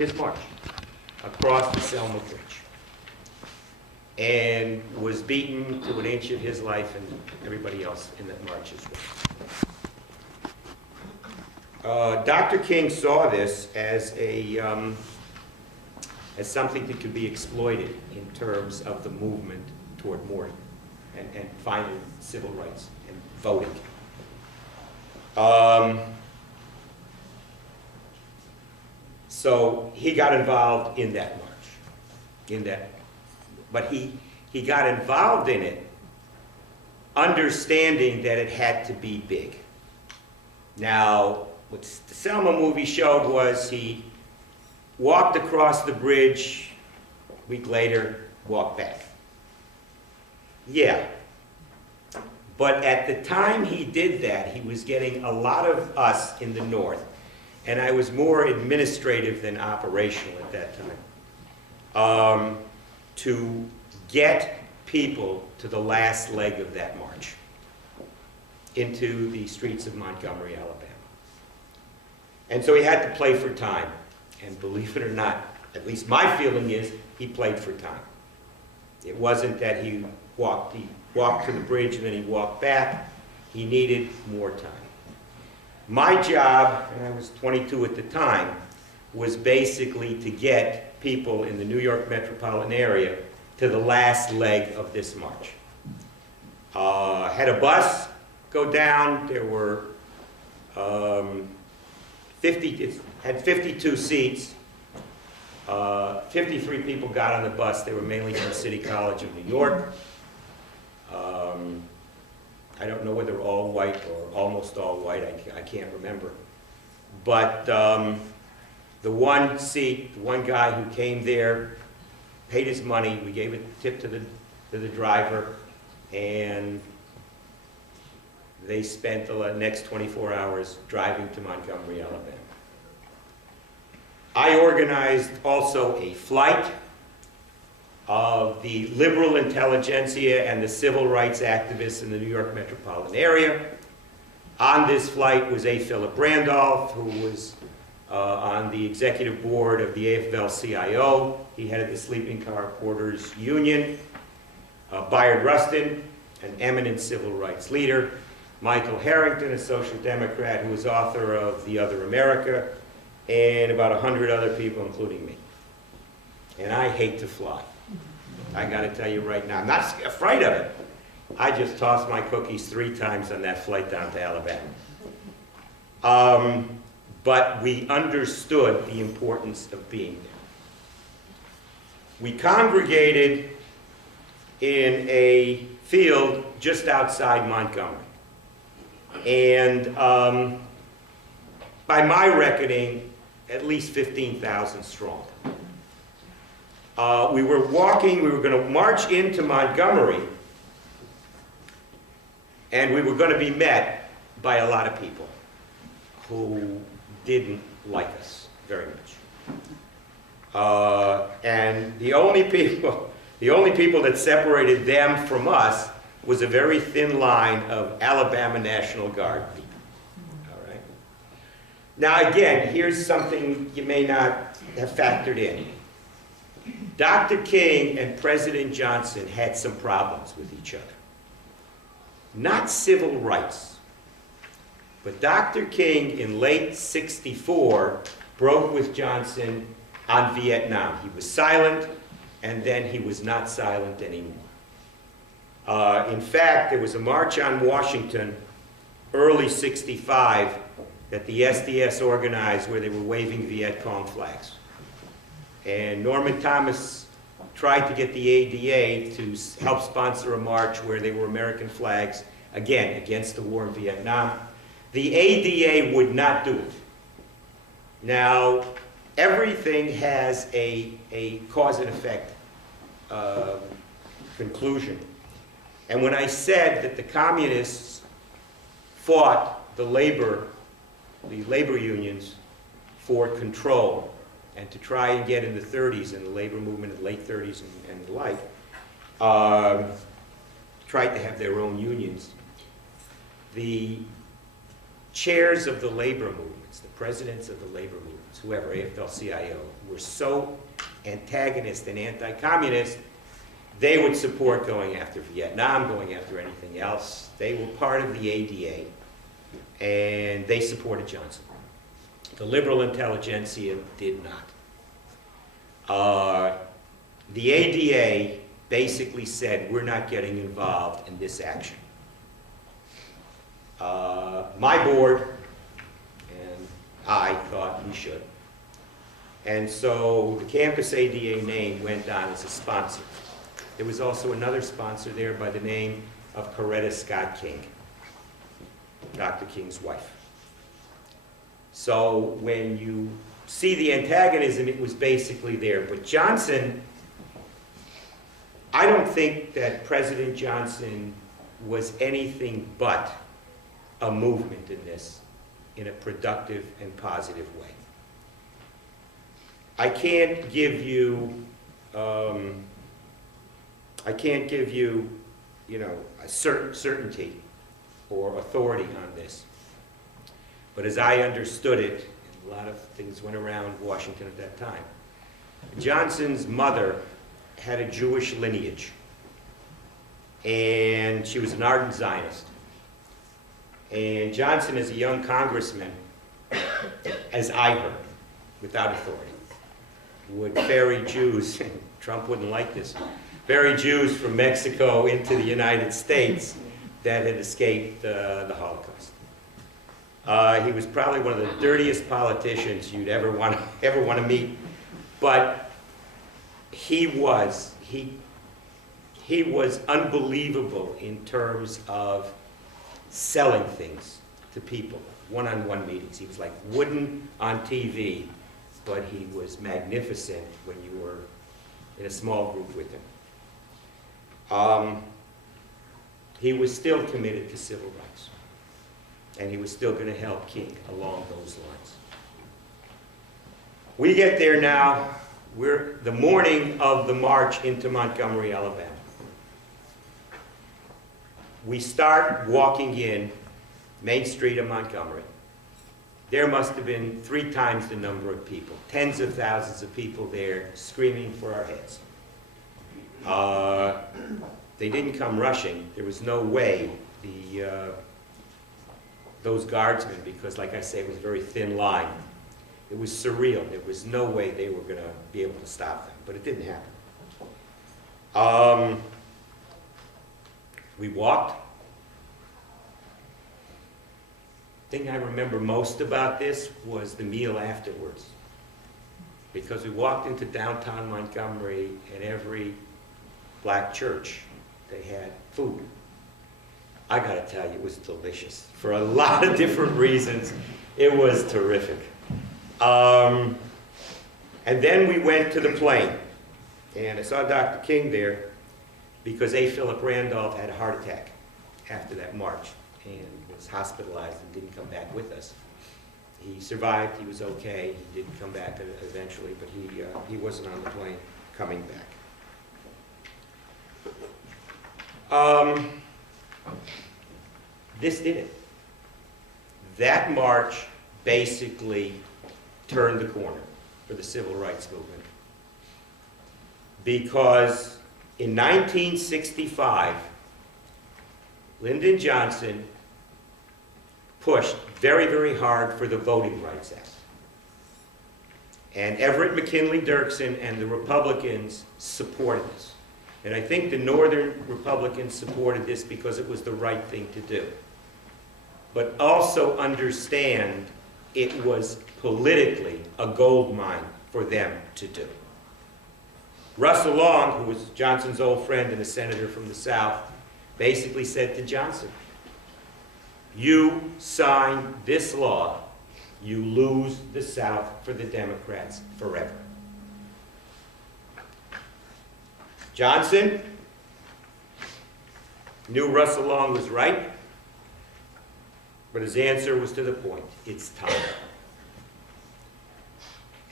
his march across the Selma Bridge and was beaten to an inch of his life and everybody else in that march as well. Dr. King saw this as something that could be exploited in terms of the movement toward more and finally civil rights and voting. So he got involved in that march, but he got involved in it understanding that it had to be big. Now, what the Selma movie showed was he walked across the bridge, a week later, walked back. Yeah, but at the time he did that, he was getting a lot of us in the North, and I was more administrative than operational at that time, to get people to the last leg of that march into the streets of Montgomery, Alabama. And so he had to play for time. And believe it or not, at least my feeling is, he played for time. It wasn't that he walked to the bridge and then he walked back. He needed more time. My job, and I was 22 at the time, was basically to get people in the New York metropolitan area to the last leg of this march. Had a bus go down. There were it had 52 seats. 53 people got on the bus. They were mainly from City College of New York. I don't know whether all white or almost all white, I can't remember. But the one guy who came there, paid his money, we gave a tip to the driver, and they spent the next 24 hours driving to Montgomery, Alabama. I organized also a flight of the liberal intelligentsia and the civil rights activists in the New York metropolitan area. On this flight was A. Philip Randolph, who was on the executive board of the AFL-CIO. He headed the Sleeping Car Porters Union. Bayard Rustin, an eminent civil rights leader. Michael Harrington, a social democrat who was author of The Other America, and about 100 other people, including me. And I hate to fly. I got to tell you right now, I'm not afraid of it. I just tossed my cookies 3 times on that flight down to Alabama. But we understood the importance of being there. We congregated in a field just outside Montgomery. And by my reckoning, at least 15,000 strong. We were going to march into Montgomery, and we were going to be met by a lot of people who didn't like us very much. And the only people that separated them from us was a very thin line of Alabama National Guard people. All right. Now again, here's something you may not have factored in. Dr. King and President Johnson had some problems with each other. Not civil rights, but Dr. King in late '64 broke with Johnson on Vietnam. He was silent, and then he was not silent anymore. In fact, there was a march on Washington early '65 that the SDS organized where they were waving Viet Cong flags. And Norman Thomas tried to get the ADA to help sponsor a march where they were American flags, again, against the war in Vietnam. The ADA would not do it. Now, everything has a cause and effect conclusion. And when I said that the communists fought the labor unions for control and to try and get in the 30s and the labor movement in the late 30s and the like, tried to have their own unions. The chairs of the labor movements, the presidents of the labor movements, whoever, AFL-CIO, were so antagonist and anti-communist, they would support going after Vietnam, going after anything else. They were part of the ADA, and they supported Johnson. The liberal intelligentsia did not. The ADA basically said, we're not getting involved in this action. My board and I thought we should. And so the campus ADA name went on as a sponsor. There was also another sponsor there by the name of Coretta Scott King, Dr. King's wife. So when you see the antagonism, it was basically there. But Johnson, I don't think that President Johnson was anything but a movement in this, in a productive and positive way. I can't give you, a certainty or authority on this. But as I understood it, and a lot of things went around Washington at that time, Johnson's mother had a Jewish lineage, and she was an ardent Zionist. And Johnson, as a young congressman, as I heard, without authority, would ferry Jews, and Trump wouldn't like this, ferry Jews from Mexico into the United States that had escaped the Holocaust. He was probably one of the dirtiest politicians you'd ever want to meet, but he was unbelievable in terms of selling things to people, one-on-one meetings. He was like wooden on TV, but he was magnificent when you were in a small group with him. He was still committed to civil rights, and he was still going to help King along those lines. We get there now. We're the morning of the march into Montgomery, Alabama. We start walking in Main Street of Montgomery. There must have been 3 times the number of people, tens of thousands of people there screaming for our heads. They didn't come rushing. There was no way those guardsmen, because like I say, it was a very thin line. It was surreal. There was no way they were going to be able to stop them, but it didn't happen. We walked. The thing I remember most about this was the meal afterwards, because we walked into downtown Montgomery, and every black church, they had food. I gotta tell you, it was delicious. For a lot of different reasons, it was terrific. And then we went to the plane, and I saw Dr. King there because A. Philip Randolph had a heart attack after that march and was hospitalized and didn't come back with us. He survived, he was okay, he didn't come back eventually, but he wasn't on the plane coming back. This did it. That march basically turned the corner for the civil rights movement. Because in 1965, Lyndon Johnson pushed very, very hard for the Voting Rights Act. And Everett McKinley Dirksen and the Republicans supported this. And I think the Northern Republicans supported this because it was the right thing to do. But also understand it was politically a gold mine for them to do. Russell Long, who was Johnson's old friend and a senator from the South, basically said to Johnson, you sign this law, you lose the South for the Democrats forever. Johnson knew Russell Long was right, but his answer was to the point. It's time.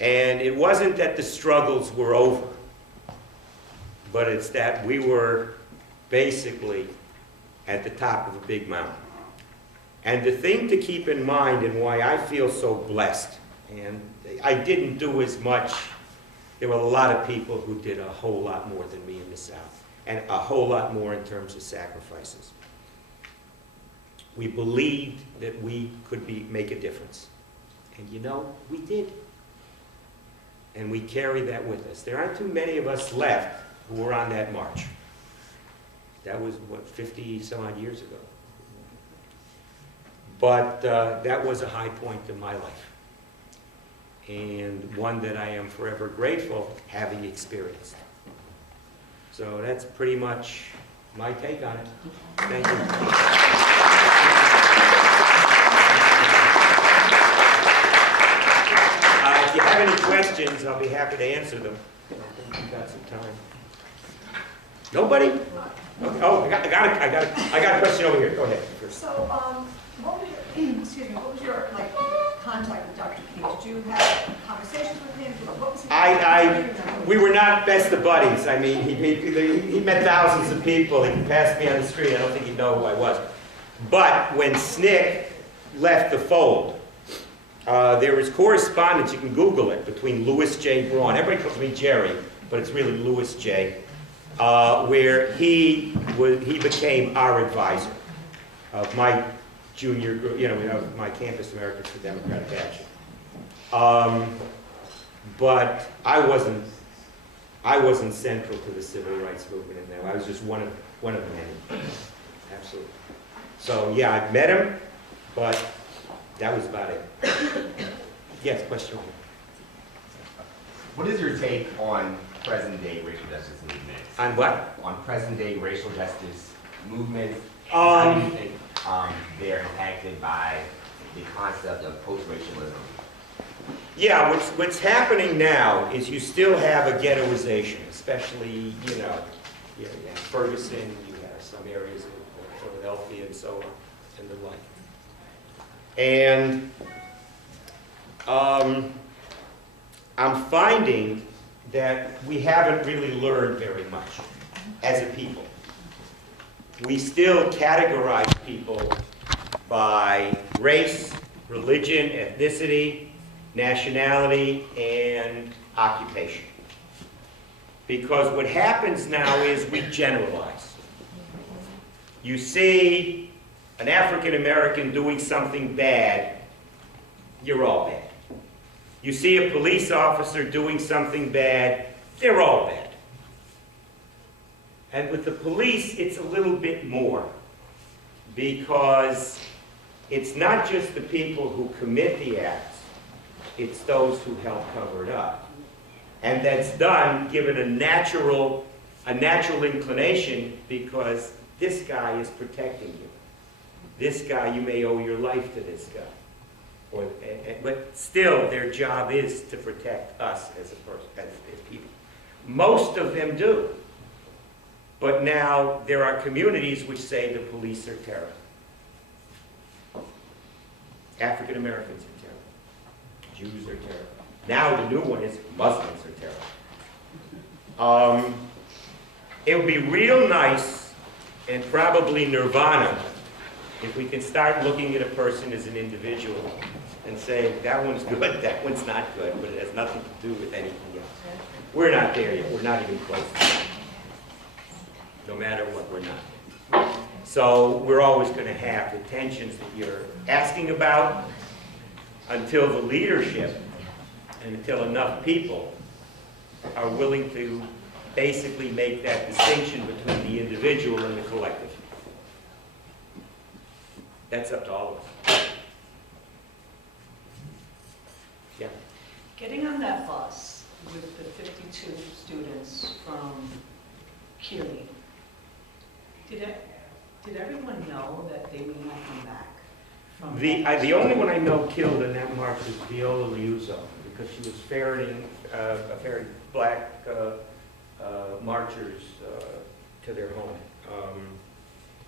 And it wasn't that the struggles were over, but it's that we were basically at the top of a big mountain. And the thing to keep in mind, and why I feel so blessed, and I didn't do as much there were a lot of people who did a whole lot more than me in the South, and a whole lot more in terms of sacrifices. We believed that we could make a difference. And you know, we did. And we carry that with us. There aren't too many of us left who were on that march. That was, what, 50 some odd years ago. But that was a high point in my life. And one that I am forever grateful having experienced. So that's pretty much my take on it. Thank you. If you have any questions, I'll be happy to answer them. I think we've got some time. Nobody? Okay. Oh, I got a question over here. Go ahead first. So, what was your contact with Dr. King? Did you have conversations with him? What was he we were not best of buddies. I mean, he met thousands of people. He passed me on the street. I don't think he'd know who I was. But when SNCC left the fold, there was correspondence, you can Google it, between Louis J. Braun, everybody calls me Jerry, but it's really Louis J., where he became our advisor of my junior group, of my Campus Americans for Democratic Action. But I wasn't central to the civil rights movement in there. I was just one of many. Absolutely. So yeah, I met him, but that was about it. Yes, question. What is your take on present-day racial justice movements? On what? On present-day racial justice movements. How do you think they're impacted by the concept of post-racialism? Yeah, what's happening now is you still have a ghettoization, especially, you have Ferguson, you have some areas of Philadelphia and so on, and the like. And I'm finding that we haven't really learned very much as a people. We still categorize people by race, religion, ethnicity, nationality, and occupation. Because what happens now is we generalize. You see an African American doing something bad, you're all bad. You see a police officer doing something bad, they're all bad. And with the police, it's a little bit more, because it's not just the people who commit the acts, it's those who help cover it up. And that's done given a natural inclination, because this guy is protecting you. This guy, you may owe your life to this guy. But still, their job is to protect us as people. Most of them do. But now there are communities which say the police are terrible. African Americans are terrible. Jews are terrible. Now the new one is Muslims are terrible. It would be real nice and probably nirvana if we can start looking at a person as an individual and say, that one's good, that one's not good, but it has nothing to do with anything else. We're not there yet. We're not even close. No matter what, we're not. So we're always going to have the tensions that you're asking about until the leadership and until enough people are willing to basically make that distinction between the individual and the collective. That's up to all of us. Yeah. Getting on that bus with the 52 students from Kearney, did everyone know that they may not come back? From The only one I know killed in that march was Viola Liuzzo, because she was ferreting black marchers to their home.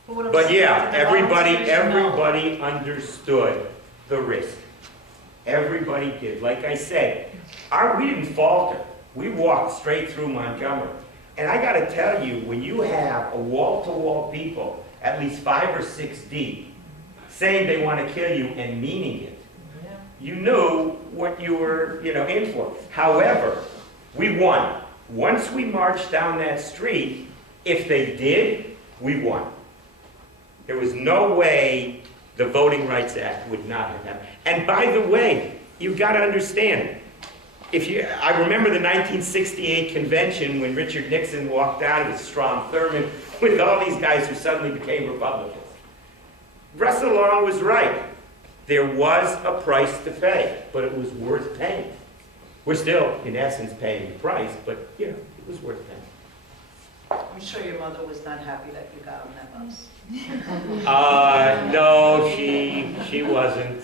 But yeah, everybody understood the risk. Everybody did. Like I said, we didn't falter. We walked straight through Montgomery. And I got to tell you, when you have a wall-to-wall people, at least 5 or 6 deep, saying they want to kill you and meaning it, you knew what you were, in for. However, we we won. Once we marched down that street, if they did, we won. There was no way the Voting Rights Act would not have happened. And by the way, you've got to understand, I remember the 1968 convention when Richard Nixon walked down with Strom Thurmond, with all these guys who suddenly became Republicans. Russell Long was right. There was a price to pay, but it was worth paying. We're still, in essence, paying the price, but, you know, it was worth paying. I'm sure your mother was not happy that you got on that bus. No, she wasn't.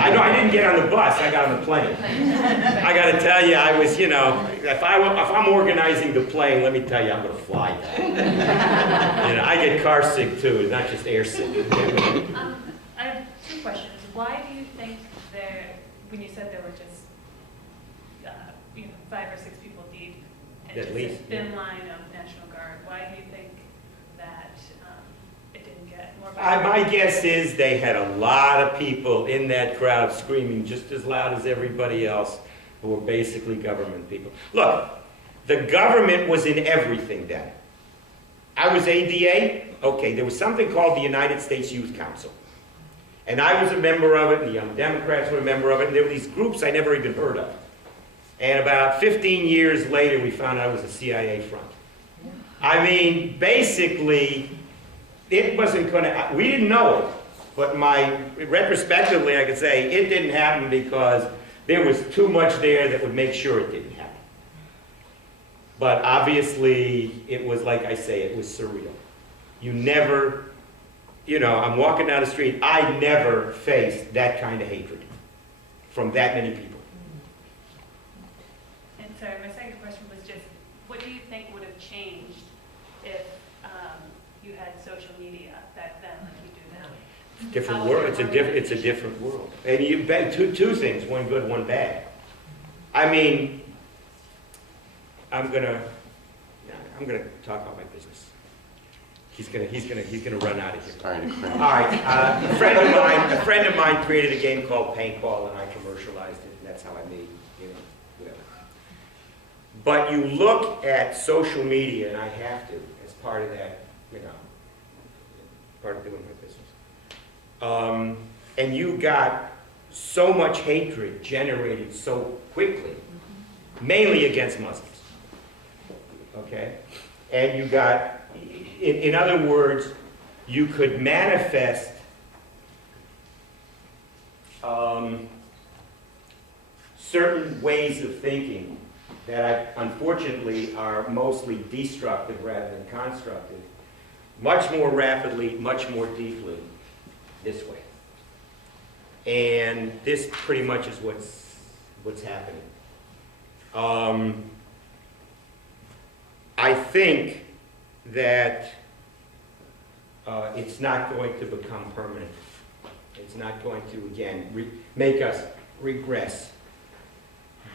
I know I didn't get on the bus, I got on the plane. I gotta tell you, I was, you know, if I'm organizing the plane, let me tell you, I'm gonna fly. You know, I get car sick too, not just air sick. I have two questions. Why do you think when you said there were just, 5 or 6 people deep, and At just least, a thin line of National Guard, why do you think that it didn't get more? My guess is they had a lot of people in that crowd screaming just as loud as everybody else, who were basically government people. Look, the government was in everything then. I was ADA, okay, there was something called the United States Youth Council. And I was a member of it, and the Young Democrats were a member of it, and there were these groups I never even heard of. And about 15 years later, we found out it was a CIA front. I mean, basically, it wasn't going to, we didn't know it, but retrospectively, I could say it didn't happen because there was too much there that would make sure it didn't happen. But obviously, it was, like I say, it was surreal. You never, I'm walking down the street, I never faced that kind of hatred from that many people. And sorry, my second question was just, what do you think would have changed if you had social media back then like you do now? Different How world. would your It's a different world. And you bet two things, one good, one bad. I mean, I'm gonna talk about my business. He's gonna run out of here. All right. A friend of mine created a game called Paintball, and I commercialized it, and that's how I made, whatever. But you look at social media, and I have to, as part of that, part of doing my business. And you got so much hatred generated so quickly, mainly against Muslims. Okay? And you got, in other words, you could manifest certain ways of thinking that unfortunately are mostly destructive rather than constructive, much more rapidly, much more deeply this way. And this pretty much is what's happening. I think that it's not going to become permanent. It's not going to, again, make us regress.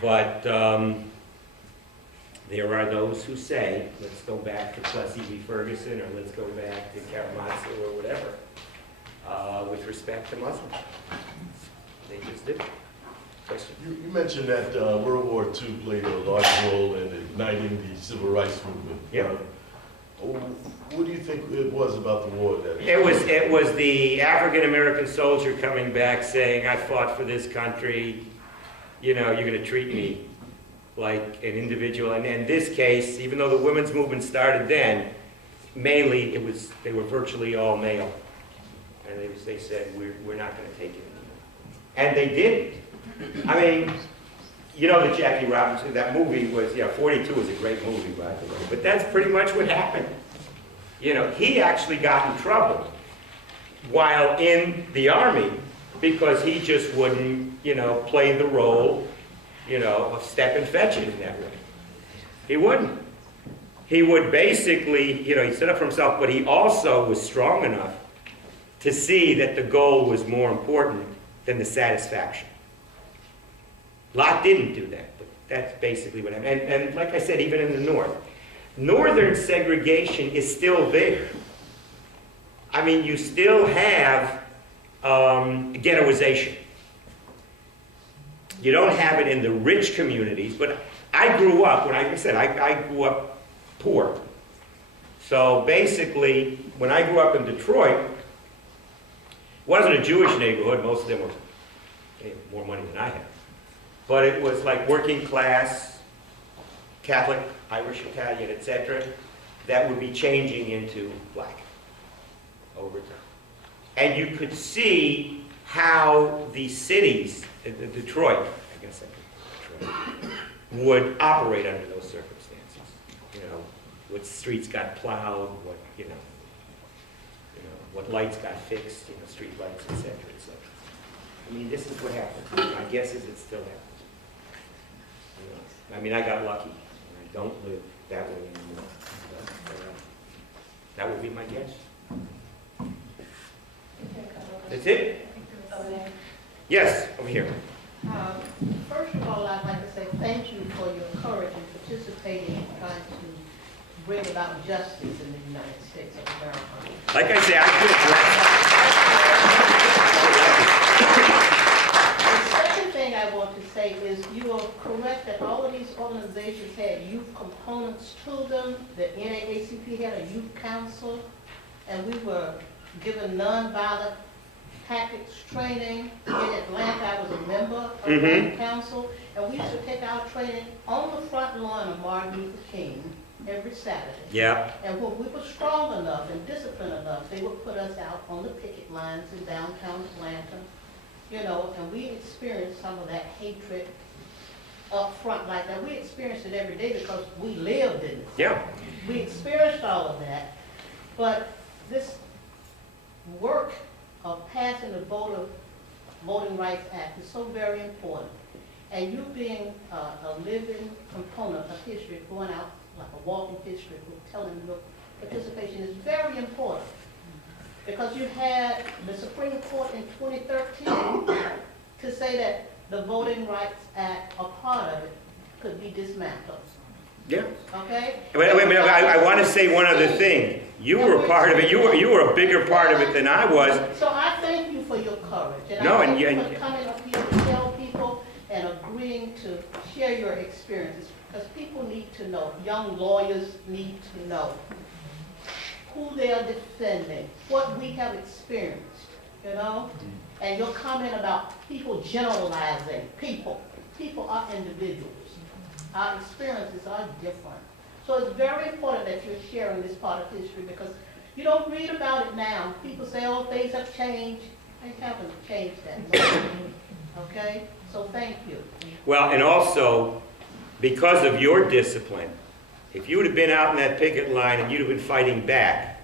But there are those who say, let's go back to Plessy v. Ferguson, or let's go back to Karamazov, or whatever, with respect to Muslims. They just did. Question? You mentioned that World War II played a large role in igniting the civil rights movement. Yeah. What do you think it was about the war that? It was the African American soldier coming back saying, I fought for this country, you're going to treat me like an individual. And in this case, even though the women's movement started then, mainly they were virtually all male. And they said, we're not going to take it anymore. And they didn't. I mean, the Jackie Robinson, that movie was, 42 was a great movie, by the way. But that's pretty much what happened. He actually got in trouble while in the Army because he just wouldn't, play the role, of step and fetch it in that way. He wouldn't. He would basically, he stood up for himself, but he also was strong enough to see that the goal was more important than the satisfaction. Locke didn't do that, but that's basically what happened. And like I said, even in the North, Northern segregation is still there. I mean, you still have ghettoization. You don't have it in the rich communities, but I grew up, like I said, I grew up poor. So basically, when I grew up in Detroit, it wasn't a Jewish neighborhood, most of them were, they had more money than I had. But it was like working class, Catholic, Irish, Italian, etc., that would be changing into black over time. And you could see how the cities, Detroit, I guess Detroit, would operate under those circumstances. You know, what streets got plowed, what, you know, what lights got fixed, you know, street lights, etc., etc. I mean, this is what happened. My guess is it still happens. You know, I mean, I got lucky. I don't live that way anymore. But, that would be my guess. That's it? Yes, over here. First of all, I'd like to say thank you for your courage in participating in trying to bring about justice in the United States of America. Like I say, I The second thing I want to say is you are correct that all of these organizations had youth components to them. The NAACP had a youth council, and we were given nonviolent tactics training. In Atlanta, I was a member of the council, and we used to take our training on the front lawn of Martin Luther King every Saturday. Yeah. And when we were strong enough and disciplined enough, they would put us out on the picket lines in downtown Atlanta, you know, and we experienced some of that hatred up front like that. We experienced it every day because we lived in it. Yeah. We experienced all of that, but this work of passing the Voting Rights Act is so very important. And you being a living component of history, going out like a walking history book, telling your participation is very important. Because you had the Supreme Court in 2013 to say that the Voting Rights Act, a part of it, could be dismantled. Yeah. Okay? Wait a minute, I want to say one other thing. You were a part of it. You were a bigger part of it than I was. So I thank you for your courage. And No, I and thank you- you for coming up here to tell people and agreeing to share your experiences. Because people need to know, young lawyers need to know who they are defending, what we have experienced, you know? And your comment about people generalizing, people are individuals. Our experiences are different. So it's very important that you're sharing this part of history because you don't read about it now. People say, oh, things have changed. They haven't changed that much. Okay? So thank you. Well, and also, because of your discipline, if you would have been out in that picket line and you'd have been fighting back,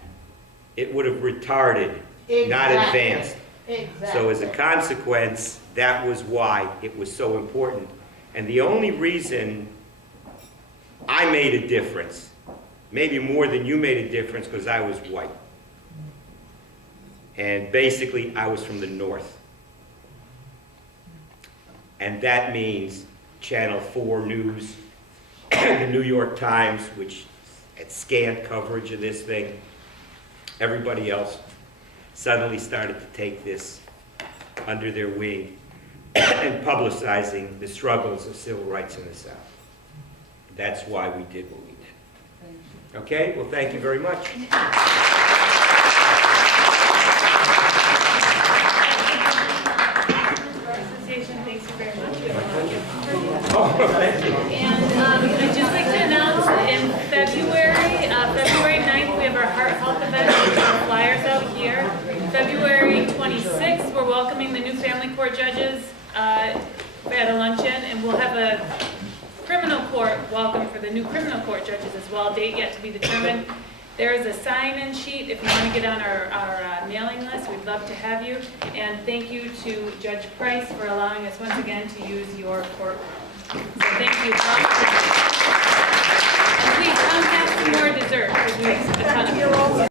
it would have retarded, not Exactly. advanced. Exactly. So as a consequence, that was why it was so important. And the only reason I made a difference, maybe more than you made a difference, because I was white. And basically, I was from the North. And that means Channel 4 News, the New York Times, which had scant coverage of this thing, everybody else suddenly started to take this under their wing and publicizing the struggles of civil rights in the South. That's why we did what we did. Okay? Well, thank you very much. Association, thanks you very much. Oh, thank you. And I'd just like to announce in February 9th, we have our Heart Health event. We have flyers out here. February 26th, we're welcoming the new family court judges at a luncheon, and we'll have a criminal court welcome for the new criminal court judges as well. Date yet to be determined. There is a sign-in sheet if you want to get on our mailing list. We'd love to have you. And thank you to Judge Price for allowing us once again to use your courtroom. So thank you. And please come have some more dessert because we have a ton of